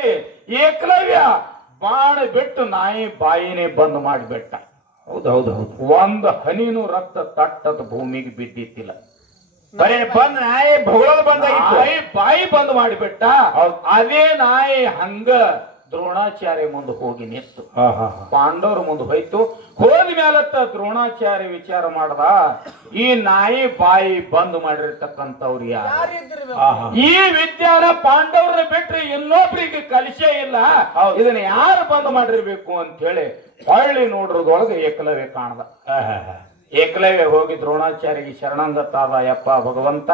ಸಮಯದಲ್ಲಿ ಏಕಲವ್ಯ ಬಾಣ ಬಿಟ್ಟು ನಾಯಿ ಬಾಯಿನೇ ಬಂದ್ ಮಾಡಿಬಿಟ್ಟ. ಹೌದೌದು. ಒಂದ್ ಹನಿನೂ ರಕ್ತ ತಟ್ಟದ ಭೂಮಿಗೆ ಬಿದ್ದಿತ್ತಿಲ್ಲ. ಬರೇ ಬಂದ್ ನಾಯಿ ಭೋಳದ ಬಂದಾಗಿತ್ತು. ಬಾಯಿ ಬಂದ್ ಮಾಡಿಬಿಟ್ಟ. ಅದೇ ನಾಯಿ ಹಂಗ ದ್ರೋಣಾಚಾರ್ಯ ಮುಂದೆ ಹೋಗಿ ನಿಂತು ಪಾಂಡವ್ರ ಮುಂದೆ ಹೋಯ್ತು. ಹೋದ ಮೇಲತ್ತ ದ್ರೋಣಾಚಾರ್ಯ ವಿಚಾರ ಮಾಡ್ದ, ಈ ನಾಯಿ ಬಾಯಿ ಬಂದ್ ಮಾಡಿರ್ತಕ್ಕಂಥವ್ರು ಯಾರು? ಈ ವಿದ್ಯಾನ ಪಾಂಡವ್ರನ್ನ ಬಿಟ್ರೆ ಇನ್ನೊಬ್ರಿಗೆ ಕಲಿಸೇ ಇಲ್ಲ, ಇದನ್ನ ಯಾರು ಬಂದ್ ಮಾಡಿರ್ಬೇಕು ಅಂತ ಹೇಳಿ ಹೊಳ್ಳಿ ನೋಡ್ರದೊಳಗೆ ಏಕಲವ್ಯ ಕಾಣದ. ಏಕಲವ್ಯ ಹೋಗಿ ದ್ರೋಣಾಚಾರ್ಯಗೆ ಶರಣಂಗತ್ತಾದ, ಯಪ್ಪ ಭಗವಂತ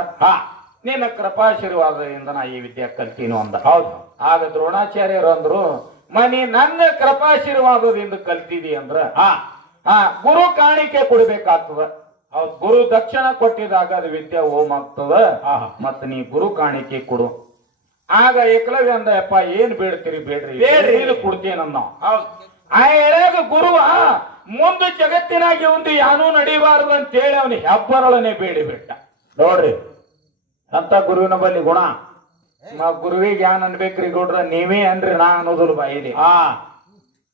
ನಿನ್ನ ಕೃಪಾಶೀರ್ವಾದದಿಂದ ನಾ ಈ ವಿದ್ಯೆ ಕಲ್ತೀನೋ ಅಂದ. ಹೌದು. ಆಗ ದ್ರೋಣಾಚಾರ್ಯರು ಅಂದ್ರು, ಮನಿ ನನ್ನ ಕೃಪಾಶೀರ್ವಾದದಿಂದ ಕಲ್ತಿದಿ ಅಂದ್ರ ಗುರು ಕಾಣಿಕೆ ಕೊಡ್ಬೇಕಾಗ್ತದ. ಹೌದ್, ಗುರು ದಕ್ಷಿಣ ಕೊಟ್ಟಿದಾಗ ಅದು ವಿದ್ಯೆ ಓಮ್ ಆಗ್ತದ, ಮತ್ತ ನೀ ಗುರು ಕಾಣಿಕೆ ಕೊಡು. ಆಗ ಏಕಲವ್ಯ ಅಂದ, ಯಪ್ಪ ಏನ್ ಬೇಡ್ತೀರಿ ಬೇಡ್ರಿ, ಇದು ಕೊಡ್ತೇನನ್ನ. ಆ ಎಳೆಗ ಗುರುವ ಮುಂದೆ ಜಗತ್ತಿನಾಗಿ ಒಂದು ಯಾನೂ ನಡೀಬಾರದು ಅಂತೇಳಿ ಅವನು ಹೆಬ್ಬರಳನೆ ಬೇಡಿಬಿಟ್ಟ. ನೋಡ್ರಿ ಅಂತ ಗುರುವಿನ ಬಲ್ಲಿ ಗುಣ. ಗುರುವಿಗೆ ಯಾನ್ ಅನ್ಬೇಕ್ರಿ ಗೌಡ್ರ, ನೀವೇ ಅನ್ರಿ, ನಾ ಅನ್ನೋದಿಲ್ಲ ಬಾಯಿಲಿ.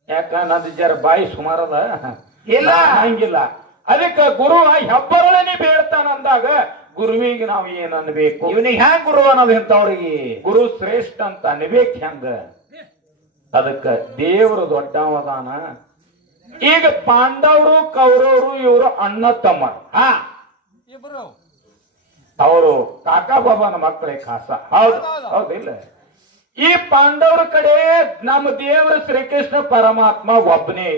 ಯಾಕ ನಂದು ಜರ ಬಾಯಿ ಸುಮಾರದ ಇಲ್ಲ, ಹಂಗಿಲ್ಲ. ಅದಕ್ಕೆ ಗುರು ಹೆಬ್ಬರಳನೆ ಬೇಡ್ತಾನಂದಾಗ ಗುರುವಿಗೆ ನಾವು ಏನ್ ಅನ್ಬೇಕು? ಇವನಿಗೆ ಹ್ಯಾಂಗ ಗುರು ಅನ್ನೋದು ಇಂಥವ್ರಿಗೆ? ಗುರು ಶ್ರೇಷ್ಠ ಅಂತ ಅನ್ಬೇಕು ಹೆಂಗ? ಅದಕ್ಕ ದೇವರು ದೊಡ್ಡವದಾನ. ಈಗ ಪಾಂಡವರು ಕೌರವರು ಇವರು ಅಣ್ಣ ತಮ್ಮ, ಅವರು ಕಾಕಾ ಬಾಬಾನ ಮಕ್ಕಳೇ ಖಾಸ. ಹೌದು ಹೌದಿಲ್ಲ? ಈ ಪಾಂಡವರ ಕಡೆ ನಮ್ಮ ದೇವರ ಶ್ರೀಕೃಷ್ಣ ಪರಮಾತ್ಮ ಒಬ್ಬನೇ.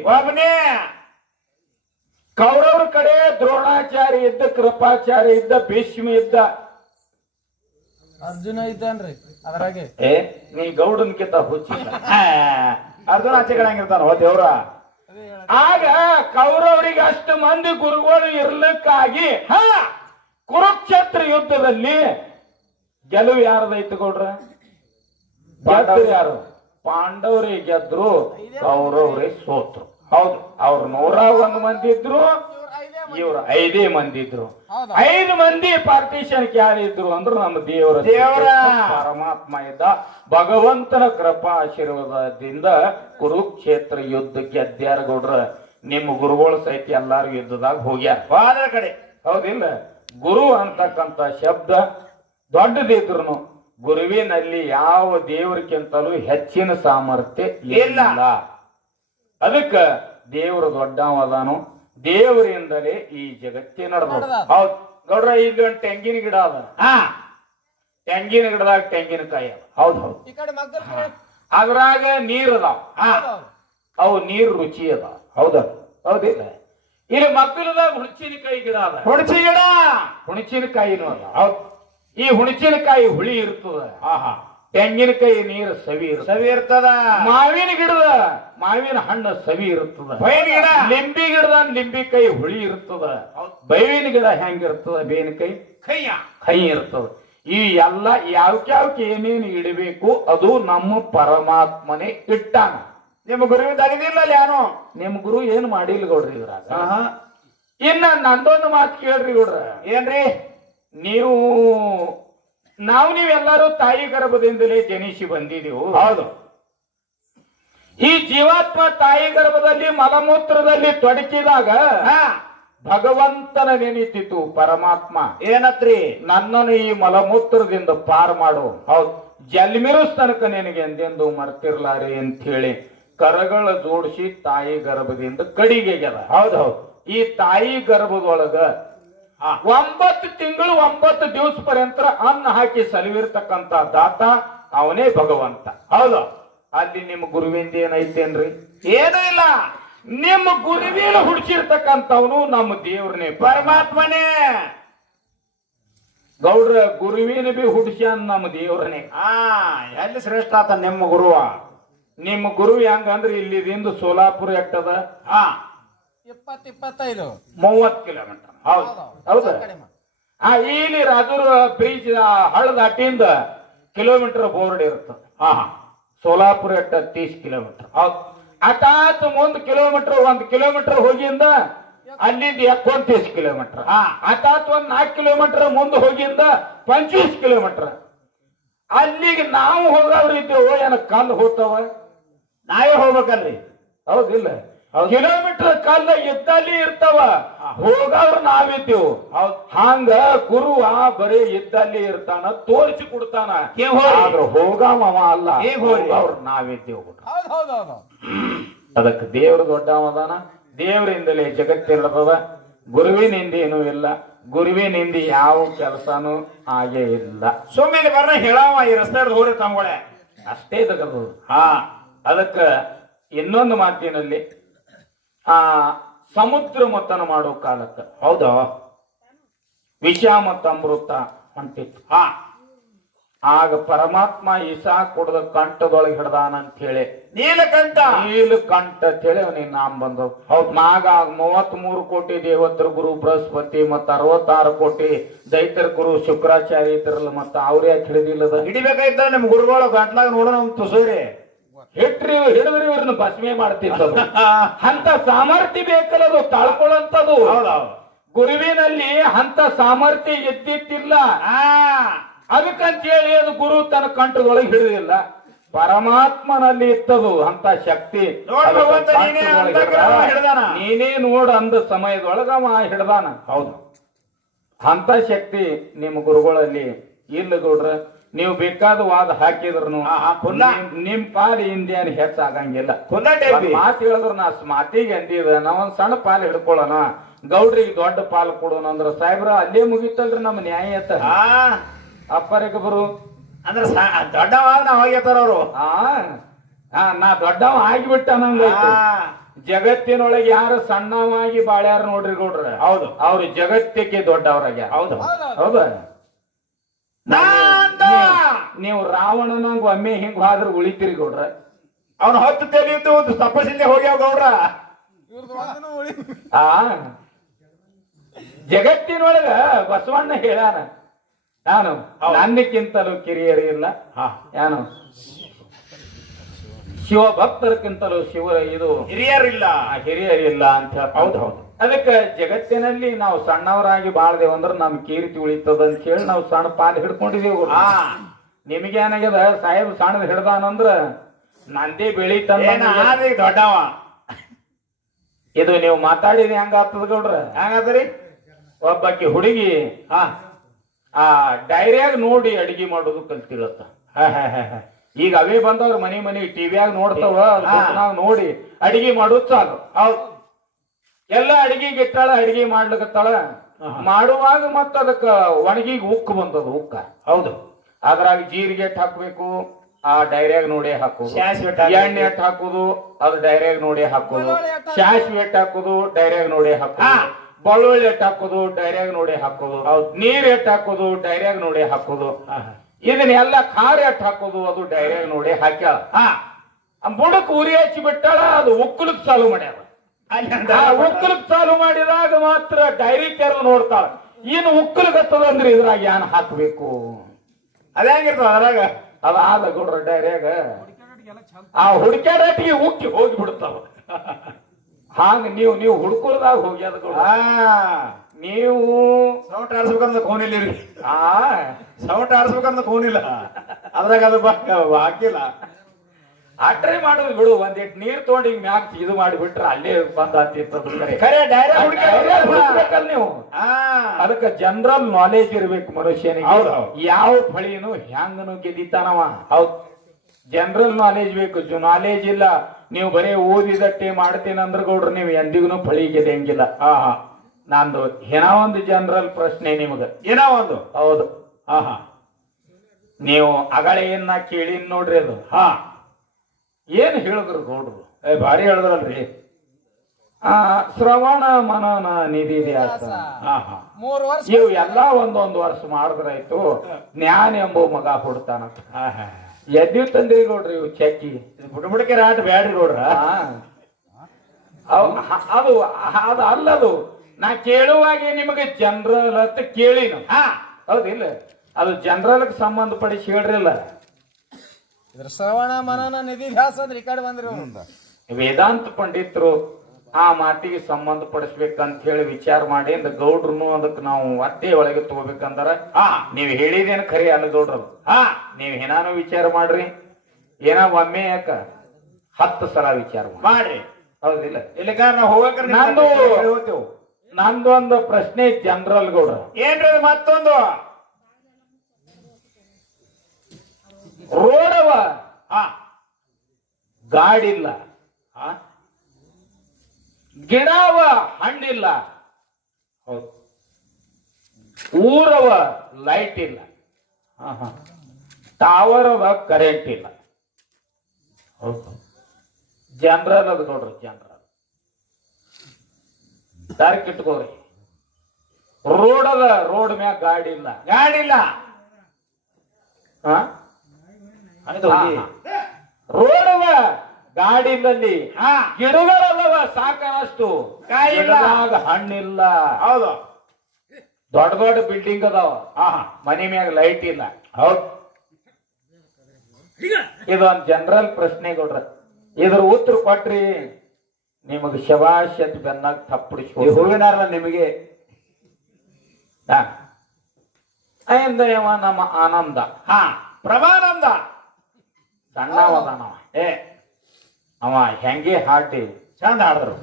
ಕೌರವ್ರ ಕಡೆ ದ್ರೋಣಾಚಾರ್ಯ ಇದ್ದ, ಕೃಪಾಚಾರ್ಯ ಇದ್ದ, ಭೀಷ್ಮ ಇದ್ದ, ಅರ್ಜುನ ಇದ್ದಾನ್ರಿ ಅದ್ರಾಗೆ. ನೀ ಗೌಡನ್ಕಿಂತ ಹುಚ್ಚಿಲ್ಲ. ಅರ್ಜುನ ಆಚೆ ಕಡೆಂಗಿರ್ತಾನ ದೇವ್ರ. ಆಗ ಕೌರವರಿಗೆ ಅಷ್ಟು ಮಂದಿ ಗುರುಗಳು ಇರ್ಲಿಕ್ಕಾಗಿ ಕುರುಕ್ಷೇತ್ರ ಯುದ್ಧದಲ್ಲಿ ಗೆಲುವು ಯಾರದೈತು ಗೌಡ್ರ? ಗೆದ್ರು ಯಾರು? ಪಾಂಡವರೇ ಗೆದ್ರು, ಕೌರವರೇ ಸೋತ್ರು. ಹೌದು, ಅವ್ರು 101 ಮಂದಿ ಇದ್ರು, ಇವ್ರು 5 ಮಂದಿ ಇದ್ರು. 5 ಮಂದಿ ಪಾರ್ಟಿಷನ್ ಯಾರಿದ್ರು ಅಂದ್ರೆ ನಮ್ಮ ದೇವರ ಪರಮಾತ್ಮ ಇದ್ದ. ಭಗವಂತನ ಕೃಪಾ ಆಶೀರ್ವಾದದಿಂದ ಕುರುಕ್ಷೇತ್ರ ಯುದ್ಧ ಗೆದ್ದ್ಯಾರ ಗೌಡ್ರ. ನಿಮ್ಮ ಗುರುಗಳು ಸಹಿತ ಎಲ್ಲಾರು ಯುದ್ಧದಾಗ ಹೋಗ್ಯಾರ ಬಾದ ಕಡೆ. ಹೌದಿಲ್ಲ? ಗುರು ಅಂತಕ್ಕಂಥ ಶಬ್ದ ದೊಡ್ಡದಿದ್ರು ಗುರುವಿನಲ್ಲಿ ಯಾವ ದೇವರಿಗಿಂತಲೂ ಹೆಚ್ಚಿನ ಸಾಮರ್ಥ್ಯ ಇಲ್ಲ. ಅದಕ್ಕ ದೇವರು ದೊಡ್ಡವದಾನು, ದೇವರಿಂದಲೇ ಈ ಜಗತ್ತೇ ನಡೆದ. ಹೌದ್ ಗೌಡ್ರ, ಈಗ ಒಂದು ತೆಂಗಿನ ಗಿಡ ಅದ. ತೆಂಗಿನ ಗಿಡದಾಗ ತೆಂಗಿನಕಾಯಿ ಅದ. ಹೌದ್ ಹೌದು. ಅದ್ರಾಗ ನೀರ್ ಅದಾವ. ಅವು ನೀರು ರುಚಿ ಅದ. ಹೌದ ಹೌದಿಲ್ಲ? ಇಲ್ಲಿ ಮಕ್ಕಳದಾಗ ಹುಣಚಿನಕಾಯಿ ಗಿಡ ಅದ. ಹುಣಚಿನಕಾಯಿನೂ ಅದ. ಹೌದ್. ಈ ಹುಣಚಿನಕಾಯಿ ಹುಳಿ ಇರ್ತದ. ತೆಂಗಿನಕಾಯಿ ನೀರು ಸವಿ ಇರ್ತದ. ಮಾವಿನ ಗಿಡದ ಮಾವಿನ ಹಣ್ಣು ಸವಿ ಇರ್ತದ. ಲಿಂಬಿ ಗಿಡದ ಲಿಂಬಿಕಾಯಿ ಹುಳಿ ಇರ್ತದ. ಬೇವಿನ ಗಿಡ ಹೆಂಗಿರ್ತದ? ಬೇವಿನಕಾಯಿ ಕೈ ಇರ್ತದ. ಈ ಎಲ್ಲ ಯಾವ್ಯಾವಕ್ಕೆ ಏನೇನು ಇಡಬೇಕು ಅದು ನಮ್ಮ ಪರಮಾತ್ಮನೇ ಇಟ್ಟಾನ. ನಿಮ್ಮ ಗುರುವಿನ ಅರಿವಿಲ್ಲ ಯಾನು? ನಿಮ್ ಗುರು ಏನ್ ಮಾಡಿಲ್ಲ ಗೌಡ್ರಿ ಇದ್ರಾಗ. ಇನ್ನ ನಂದೊಂದು ಮಾತು ಕೇಳ್ರಿ ಗೌಡ್ರ. ಏನ್ರಿ? ನೀವೆಲ್ಲರೂ ತಾಯಿ ಗರ್ಭದಿಂದಲೇ ಜನಿಸಿ ಬಂದಿದೀವು. ಹೌದು. ಈ ಜೀವಾತ್ಮ ತಾಯಿ ಗರ್ಭದಲ್ಲಿ ಮಲಮೂತ್ರದಲ್ಲಿ ತೊಡಕಿದಾಗ ಭಗವಂತನ ನೆನೀತಿತ್ತು ಪರಮಾತ್ಮ. ಏನತ್ರಿ? ನನ್ನನ್ನು ಈ ಮಲಮೂತ್ರದಿಂದ ಪಾರ್ ಮಾಡು. ಹೌದು, ಜಲ್ಮಿರುಸ್ ತನಕ ನಿನಗೆ ಎಂದೆಂದು ಮರ್ತಿರ್ಲಾರಿ ಅಂತ ಹೇಳಿ ಕರಗಳ ಜೋಡಿಸಿ ತಾಯಿ ಗರ್ಭದಿಂದ ಕಡಿಗೆಗೆದ. ಹೌದು ಹೌದು. ಈ ತಾಯಿ ಗರ್ಭದೊಳಗ 9 ತಿಂಗಳು 9 ದಿವಸ ಪರ್ಯಂತ ಅನ್ನ ಹಾಕಿ ಸಲವಿರ್ತಕ್ಕಂತ ದಾತ ಅವನೇ ಭಗವಂತ. ಹೌದು. ಅಲ್ಲಿ ನಿಮ್ಮ ಗುರುವಿಂದ ಏನೈತೇನ್ರಿ? ಏನೂ ಇಲ್ಲ. ನಿಮ್ಮ ಗುರುವಿನ ಹುಡ್ಸಿರ್ತಕ್ಕಂಥವನು ನಮ್ಮ ದೇವ್ರನೇ, ಪರಮಾತ್ಮನೇ. ಗೌಡ್ರ ಗುರುವಿನ ಬಿ ಹುಡ್ಸ್ಯಾನ್ ನಮ್ಮ ದೇವ್ರನೇ. ಎಲ್ಲಿ ಶ್ರೇಷ್ಠ ಆತ ನಿಮ್ಮ ಗುರುವ? ನಿಮ್ಮ ಗುರು ಹೆಂಗಂದ್ರೆ ಇಲ್ಲಿದಿಂದ ಸೋಲಾಪುರ ಎಟ್ಟದ? 20-25 30 ಕಿಲೋಮೀಟರ್. ಹೌದು ಹೌದು. ಇಲ್ಲಿ ರಾಜೂರ್ ಬ್ರಿಡ್ಜ್ ಹಳ್ಳದ ಅಟ್ಟಿಂದ ಕಿಲೋಮೀಟರ್ ಬೋರ್ಡ್ ಇರ್ತದೆ. ಸೋಲಾಪುರ ಎಟ್ಟ 30 ಕಿಲೋಮೀಟರ್. ಹೌದು. ಅಟಾತ್ 1 ಕಿಲೋಮೀಟರ್ 1 ಕಿಲೋಮೀಟರ್ ಹೋಗಿಂದ ಅಲ್ಲಿಂದ 29 ಕಿಲೋಮೀಟರ್. ಅಟಾತ್ 4 ಕಿಲೋಮೀಟರ್ ಮುಂದೆ ಹೋಗಿಂದ 25 ಕಿಲೋಮೀಟರ್. ಅಲ್ಲಿಗೆ ನಾವು ಹೋಗವ್ರು ಇದ್ದೇವೋ ಏನ ಕಲ್ಲು ಹೋಗ್ತಾವ? ನಾವೇ ಹೋಗ್ಬೇಕಲ್ರಿ. ಹೌದಿಲ್ಲ? ಕಿಲೋಮೀಟರ್ ಕಲ್ಲ ಇದ್ದಲ್ಲಿ ಇರ್ತಾವ, ಹೋಗವ್ರು ನಾವಿದ್ದೇವು. ಹಂಗ ಗುರುವ ಬರೀ ಇದ್ದಲ್ಲಿ ಇರ್ತಾನ, ತೋರಿಸಿ ಕೊಡ್ತಾನ. ಆದ್ರ ಹೋಗವ ಅಲ್ಲ, ಹೋಗವ್ರು ನಾವಿದ್ದೇವು. ಅದಕ್ಕೆ ದೇವ್ರ ದೊಡ್ಡವದಾನ, ದೇವರಿಂದಲೇ ಜಗತ್ತಿರ್ತದ. ಗುರುವಿನಿಂದ ಏನೂ ಇಲ್ಲ, ಗುರುವಿನಿಂದ ಯಾವ ಕೆಲಸನೂ ಹಾಗೆ ಇಲ್ಲ. ಸುಮ್ಮನೆ ಬರ್ರ ಹೇಳವ ಈ ರಸ್ತೆ ಹೋಗ್ರಿ ತಮ್ಗೊಳೆ ಅಷ್ಟೇ ತಗದು. ಅದಕ್ಕ ಇನ್ನೊಂದು ಮಾತಿನಲ್ಲಿ ಸಮುದ್ರ ಮತನ ಮಾಡೋ ಕಾಲಕ್ಕ ಹೌದಾ ವಿಷ ಮತ್ತು ಅಮೃತ ಹೊಂಟಿತ್ತು. ಆಗ ಪರಮಾತ್ಮ ಇಸಾ ಕುಡ್ದ ಕಂಠದೊಳಗೆ ಹಿಡ್ದಾನ ಅಂತ ಹೇಳಿ ನೀಲಕಂಠ ಅಂತ ಹೇಳಿ ಅವನಿಗೆ ನಾಮ ಬಂದವು. ಹೌದ್ ನಾಗ 33 ಕೋಟಿ ದೇವತರ ಗುರು ಬೃಹಸ್ಪತಿ ಮತ್ತ 66 ಕೋಟಿ ದೈತರ ಗುರು ಶುಕ್ರಾಚಾರ್ಯ ಇದ್ರಲ್ಲ, ಮತ್ತ ಅವ್ರ ಯಾಕೆ ಹಿಡಿದಿಲ್ಲದ? ಹಿಡಿಬೇಕಾಯ್ತ ನಿಮ್ ಗುರುಗಳು ಗಂಟ್ಲಾಗ ನೋಡೋಣ ತುಸೂರಿ ಹಿಡಿದ್ರಿ ಇವ್ರನ್ನ ಭಸ್ಮೆ ಮಾಡ್ತಿದ್ದದು. ಅಂತ ಸಾಮರ್ಥ್ಯ ಬೇಕಲ್ಲದು ತಾಳ್ಕೊಳ್ಳಂತದು. ಗುರುವಿನಲ್ಲಿ ಅಂತ ಸಾಮರ್ಥ್ಯ ಎದ್ದಿತ್ತಿಲ್ಲ. ಅದಕ್ಕಂತೇಳಿ ಅದು ಗುರು ತನ್ನ ಕಂಠದೊಳಗೆ ಹಿಡಿದಿಲ್ಲ, ಪರಮಾತ್ಮನಲ್ಲಿ ಇತ್ತದು ಅಂತ ಶಕ್ತಿ. ನೀನೇ ನೋಡ ಅಂದ ಸಮಯದೊಳಗ ಹಿಡ್ದಾನ. ಹೌದು, ಅಂತ ಶಕ್ತಿ ನಿಮ್ಮ ಗುರುಗಳಲ್ಲಿ ಇಲ್ಲ ಗೌಡ್ರ. ನೀವು ಬೇಕಾದ ವಾದ ಹಾಕಿದ್ರು ನಿಮ್ ಪಾಲಿ ಇಂಡಿಯನ್ ಹೆಚ್ಚಾಗಂಗಿಲ್ಲ. ಮಾತು ಹೇಳಿದ್ರು ನಾ ಮಾತಿಗೆ ಅಂದಿದ ನಾವೊಂದ್ ಸಣ್ಣ ಪಾಲು ಹಿಡ್ಕೊಳ್ಳೋಣ, ಗೌಡ್ರಿಗೆ ದೊಡ್ಡ ಪಾಲು ಕೊಡೋಣ ಅಂದ್ರ ಸಾಹೇಬ್ರ ಅಲ್ಲೇ ಮುಗಿತಲ್ರಿ ನಮ್ಮ ನ್ಯಾಯ ಅಂತ ಅಪ್ಪರಿಗೆ ಬರು ಅಂದ್ರ ದೊಡ್ಡವ ಹೋಗ್ಯತಾರ ಅವ್ರು. ನಾ ದೊಡ್ಡವ ಆಗಿಬಿಟ್ಟ ನಂಗ. ಜಗತ್ತಿನೊಳಗೆ ಯಾರು ಸಣ್ಣವಾಗಿ ಬಾಳ್ಯಾರ ನೋಡ್ರಿ ಗೌಡ್ರ. ಹೌದು, ಅವ್ರು ಜಗತ್ತಿಗೆ ದೊಡ್ಡವರಾಗ್ಯಾರ. ಹೌದು ಹೌದಾ? ನೀವು ರಾವಣನಂಗ ಒಮ್ಮೆ ಹಿಂಗ್ ಹೋದ್ರ ಉಳಿತೀರಿ ಗೌಡ್ರ. ಅವನು ಹೊತ್ತು ತೆಗೆದು ತಪಸ್ಸಿಂದ ಹೋಗ್ಯಾವ ಗೌಡ್ರ. ಜಗತ್ತಿನೊಳಗ ಬಸವಣ್ಣ ಹೇಳ್ಯಾನ, ನಾನು ನನ್ನಕ್ಕಿಂತಲೂ ಕಿರಿಯರಿಲ್ಲ, ಏನು ಶಿವ ಭಕ್ತರಕ್ಕಿಂತಲೂ ಇದು ಹಿರಿಯರಿಲ್ಲ ಅಂತ ಹೇಳ. ಹೌದು ಹೌದು. ಅದಕ್ಕೆ ಜಗತ್ತಿನಲ್ಲಿ ನಾವು ಸಣ್ಣವರಾಗಿ ಬಾಳ್ದೇವಂದ್ರ ನಮ್ ಕೀರ್ತಿ ಉಳಿತದ ಅಂತ ಹೇಳಿ ನಾವು ಸಣ್ಣ ಪಾಲು ಹಿಡ್ಕೊಂಡಿದೀವಿ. ನಿಮಗೆ ಏನಾಗ್ಯದ ಸಾಹೇಬ್ ಸಣ್ಣದ ಹಿಡ್ದಾನಂದ್ರ ನಂದೇ ಬೆಳಿತಂದ ದೊಡ್ಡವ. ಇದು ನೀವು ಮಾತಾಡಿದ ಹೆಂಗ ಆಗ್ತದ ಗೌಡ್ರ? ಹೆಂಗಾದ್ರಿ? ಒಬ್ಬಾಕಿ ಹುಡುಗಿ ಡೈರಿಯಾಗ ನೋಡಿ ಅಡಿಗೆ ಮಾಡೋದು ಕಲ್ತಿರತ್ತ. ಈಗ ಅವೇ ಬಂದವ್ರ ಮನಿ ಟಿವಿಯಾಗ ನೋಡ್ತಾವ, ನೋಡಿ ಅಡಿಗೆ ಮಾಡೋದು ಚಾಲು. ಹೌದು, ಎಲ್ಲ ಅಡಿಗೆಗೆ ಇಟ್ಟಾಳ, ಅಡಿಗೆ ಮಾಡ್ಲಿಕತ್ತಾಳ. ಮಾಡುವಾಗ ಮತ್ತ ಅದಕ್ಕ ಒಣಗಿಗೆ ಉಕ್ಕ ಬಂದದ ಉಕ್ಕ. ಹೌದು, ಅದ್ರಾಗ ಜೀರಿಗೆ ಎಟ್ ಹಾಕ್ಬೇಕು ಆ ಡೈರಿಯಾಗ ನೋಡಿ ಹಾಕೋದು, ಎಣ್ಣೆ ಎಟ್ ಹಾಕುದು ಅದು ಡೈರಿಯಾಗ ನೋಡಿ ಹಾಕೋದು, ಸಾಸಿವೆ ಎಟ್ ಹಾಕುದು ಡೈರಿಯಾಗ ನೋಡಿ ಹಾಕೋದು, ಬೆಳ್ಳುಳ್ಳಿ ಎಟ್ ಹಾಕೋದು ಡೈರಿಯಾಗ ನೋಡಿ ಹಾಕೋದು, ನೀರ್ ಎಟ್ ಹಾಕೋದು ಡೈರಿಯಾಗ ನೋಡಿ ಹಾಕೋದು, ಇದನ್ನೆಲ್ಲ ಖಾರ ಎಟ್ ಹಾಕೋದು ಅದು ಡೈರಿಯಾಗ ನೋಡಿ ಹಾಕ್ಯಾಳ. ಬುಡಕ್ ಉರಿ ಹಚ್ಚಿ ಬಿಟ್ಟಾಳ, ಅದು ಉಕ್ಕಲಕ್ ಚಾಲು ಮಾಡ್ಯಾಳ. ಉಕ್ಕಲಕ್ ಚಾಲು ಮಾಡಿದಾಗ ಮಾತ್ರ ಡೈರಿ ತೆರೆದು ನೋಡ್ತಾಳ, ಇನ್ನು ಉಕ್ಕಲಗತ್ತದ ಅಂದ್ರೆ ಇದ್ರಾಗ ಏನ್ ಹಾಕ್ಬೇಕು ಅದ ಹೆಂಗಿರ್ತದ ಅದ್ರಾಗ? ಅದಾದ ಗೌಡ್ರ ಡೈರಿಯಾಗ ಆ ಹುಡುಕ್ಯಾಡಟಿಗೆ ಉಕ್ಕಿ ಹೋಗಿ ಬಿಡ್ತಾವ. ಹಾಂಗ ನೀವು ಹುಡುಕೋದಾಗ ಹೋಗ್ಯಾದ ಗೌಡ್ರ. ನೀವು ಸೌಂಡ್ ಆಡ್ಸ್ಬೇಕಂದ್ರೆ ಕೋನಿಲ್ಲ, ಸೌಂಡ್ ಆಡ್ಸ್ಬೇಕಂದ್ರೆ ಕೋನಿಲ್ಲ, ಅದ್ರಾಗ ಅದು ಹಾಕಿಲ್ಲ. ಅಟ್ರೆ ಮಾಡೋದು ಬಿಡು, ಒಂದಿಟ್ಟು ನೀರ್ ತಗೊಂಡು ಹಿಂಗ್ ಮ್ಯಾಕ್ ಇದು ಮಾಡಿಬಿಟ್ರೆ ಅಲ್ಲೇ ಬಂದಾತಿರ್ತದ. ನೀವು ಅದಕ್ಕೆ ಜನರಲ್ ನಾಲೆಜ್ ಇರ್ಬೇಕು ಮನುಷ್ಯನಿಗೆ. ಯಾವ ಫಳಿನು ಹೆಂಗನು ಗೆದಿತಾನವ. ಹೌದ್, ಜನರಲ್ ನಾಲೆಜ್ ಬೇಕು. ನಾಲೆಜ್ ಇಲ್ಲ, ನೀವು ಬರೀ ಓದಿದಟ್ಟೆ ಮಾಡ್ತೀನಂದ್ರ ಗೌಡ್ರ ನೀವು ಎಂದಿಗೂ ಫಳಿ ಗೆದಂಗಿಲ್ಲ. ನಂದು ಏನೋ ಒಂದು ಜನರಲ್ ಪ್ರಶ್ನೆ ನಿಮಗ. ಏನೋ ಒಂದು? ಹೌದು. ನೀವು ಅಗಳೆಯನ್ನ ಕೇಳಿನ್ ನೋಡ್ರಿ. ಅದು ಏನ್ ಹೇಳಿದ್ರು ಗೌಡ್ರು? ಭಾರಿ ಹೇಳಿದ್ರಲ್ರಿ. ಶ್ರವಣ ಮನನ ನಿಧಿ ದ್ಯಾಸ ಇವು ಎಲ್ಲಾ ಒಂದೊಂದು ವರ್ಷ ಮಾಡಿದ್ರಾಯ್ತು, ಜ್ಞಾನ ಎಂಬ ಮಗ ಹುಡ್ತಾನ. ಎದ್ದಿವ್ ತಂದ್ರಿ ನೋಡ್ರಿ ಇವು ಚಕ್ಕಿ ಬುಡಬುಡಕೆ ರಾಟ್ ಬ್ಯಾಡ್ರಿ ನೋಡ್ರ. ಅದು ಅಲ್ಲದು ನಾ ಕೇಳುವಾಗೆ ನಿಮಗೆ ಜನರಲ್ ಅಂತ ಕೇಳಿನು. ಹೌದಿಲ್ಲ? ಅದು ಜನರಲ್ ಸಂಬಂಧಪಡಿಸಿ ಹೇಳ್ರಿಲ್ಲ. ಶ್ರವಣ ಮನನ ನಿಧಿ ಧ್ಯಾಸ ಅಂದ್ರೆ ಈ ಕಡೆ ಬಂದ್ರಿ. ವೇದಾಂತ ಪಂಡಿತರು ಆ ಮಾತಿಗೆ ಸಂಬಂಧ ಪಡಿಸ್ಬೇಕಂತ ಹೇಳಿ ವಿಚಾರ ಮಾಡಿ ಅಂದ ಗೌಡ್ರು ಅದಕ್ಕೆ ನಾವು ಅತ್ತೆ ಒಳಗೆ ತಗೋಬೇಕಂದ್ರ ನೀವ್ ಹೇಳಿದೇನು ಖರಿ ಅಲ್ಲ ಗೌಡ್ರು. ನೀವ್ ಏನಾನು ವಿಚಾರ ಮಾಡ್ರಿ, ಏನ ಒಮ್ಮೆ ಯಾಕ 10 ಸಲ ವಿಚಾರ ಮಾಡ್ರಿ. ಹೌದಿಲ್ಲ? ಇಲ್ಲಿಗಾರ ನಾವು ಹೋಗಕ್ರೆ ನಂದೊಂದು ಪ್ರಶ್ನೆ ಜನರಲ್ ಗೌಡ್ರ. ಏನ್ರಿ ಮತ್ತೊಂದು? ರೋಡವ ಗಾಡಿಲ್ಲ, ಗಿಡವ ಹಣ್ಣಿಲ್ಲ, ಊರವ ಲೈಟ್ ಇಲ್ಲ, ಟವರ್ ಅವ ಕರೆಂಟ್ ಇಲ್ಲ. ಜನರಲ್ ಅದು ನೋಡ್ರಿ, ಜನರಲ್ ತಾರೀಕ್ ಇಟ್ಕೋರಿ. ರೋಡ್ ಅದ, ರೋಡ್ ಮ್ಯಾಗ ಗಾಡಿ ಇಲ್ಲ, ರೋಡ್ ಅವ ಗಾಡಿ ಇಲ್ಲಲ್ಲಿ, ಗಿಡಗಳಲ್ಲವ ಸಾಕಷ್ಟು, ಹಣ್ಣಿಲ್ಲ. ಹೌದು. ದೊಡ್ಡ ದೊಡ್ಡ ಬಿಲ್ಡಿಂಗ್ ಅದಾವ, ಮನಿ ಮ್ಯಾಗ ಲೈಟ್ ಇಲ್ಲ. ಹೌದು. ಇದೊಂದು ಜನರಲ್ ಪ್ರಶ್ನೆ ಕೊಡ್ರ. ಇದ್ರ ಉತ್ತರ ಕೊಟ್ರಿ ನಿಮಗ್ ಶಬಾಷ್ ಅಂತ ಬೆನ್ನಾಗ ಥಪ್ಪಡಿಸ್ಕೊ. ಹೂವಿನಾರಲ್ಲ ನಿಮಗೆ. ನಮ್ಮ ಆನಂದ, ಪ್ರಭಾನಂದ ಸಣ್ಣವದಾನವ. ಅವ ಹೆಂಗೆ ಹಾಡಿ ಚಂದ ಹಾಡಿದ್ರು,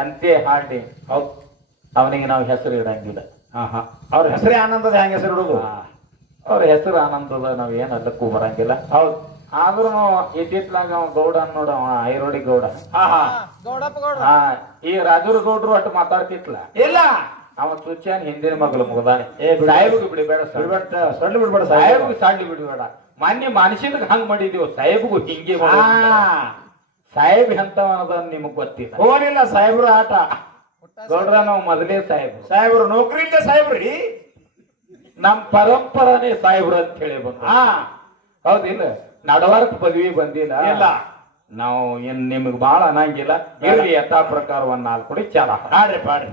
ಎಂತೆ ಹಾಡಿ. ಹೌದು. ಅವನಿಗೆ ನಾವು ಹೆಸರು ಇಡಂಗಿಲ್ಲ. ಅವ್ರ ಹೆಸರೇ ಆನಂದದ ಹೆಂಗ ಹೆಸರು ಇಡುದು? ಅವ್ರ ಹೆಸರು ಆನಂದದ ನಾವ್ ಏನ್ ಅದಕ್ಕೂ ಬರಂಗಿಲ್ಲ. ಹೌದು. ಆದ್ರೂ ಇದ್ದಿತ್ಲಾಗ ಅವ ಗೌಡ ನೋಡ, ಅವ ಐರೋಡಿ ಗೌಡ. ಈ ರಾಜೂರ್ ಗೌಡ್ರು ಒಟ್ಟು ಮಾತಾಡ್ತಿತ್ಲ ಇಲ್ಲ. ಅವ ಚುಚ್ಚಾನ್ ಹಿಂದಿನ ಮಗಳು ಮುಗದಾನೆ. ಸಾಹೇಬ್ಗೆ ಬಿಡಬೇಡ, ಸೊಳ್ಳೆ ಬಿಡ್ಬೇಡ, ಸಾಹೇಬ್ಗೆ ಸಾಡ್ಲಿ ಬಿಡಬೇಡ. ಮಾನ್ಯ ಮನುಷ್ಯನಿಗೆ ಹಂಗ್ ಮಾಡಿದೀವಿ, ಸಾಹೇಬ್ಗೂ ಹಿಂಗೆ. ಸಾಹೇಬ್ ಎಂತವನದ ನಿಮಗ್ ಗೊತ್ತಿಲ್ಲ. ಹೋಲಿಲ್ಲ ಸಾಹೇಬ್ರ ಆಟ. ಗೌಡ್ರ ನಾವು ಮೊದಲೇ ಸಾಹೇಬ್ರು ನೌಕರಿ ಇಲ್ಲದೆ ಸಾಹೇಬ್ರಿ. ನಮ್ ಪರಂಪರಾನೇ ಸಾಹೇಬ್ರು ಅಂತ ಹೇಳಿ ಬಂದ. ಹೌದಿಲ್ಲ? ನಡವರ್ಕ್ ಪದವಿ ಬಂದಿಲ್ಲ. ಇಲ್ಲ. ನಾವು ಏನ್ ನಿಮಗ್ ಬಾಳ ಅನ್ನಂಗಿಲ್ಲ. ಇರ್ಲಿ ಯಥಾ ಪ್ರಕಾರ ಒಂದ್ 4 ಕೊಡಿ ಚಾಲ ಹಾಡ್ರಿ ಪಾಡ್ರಿ.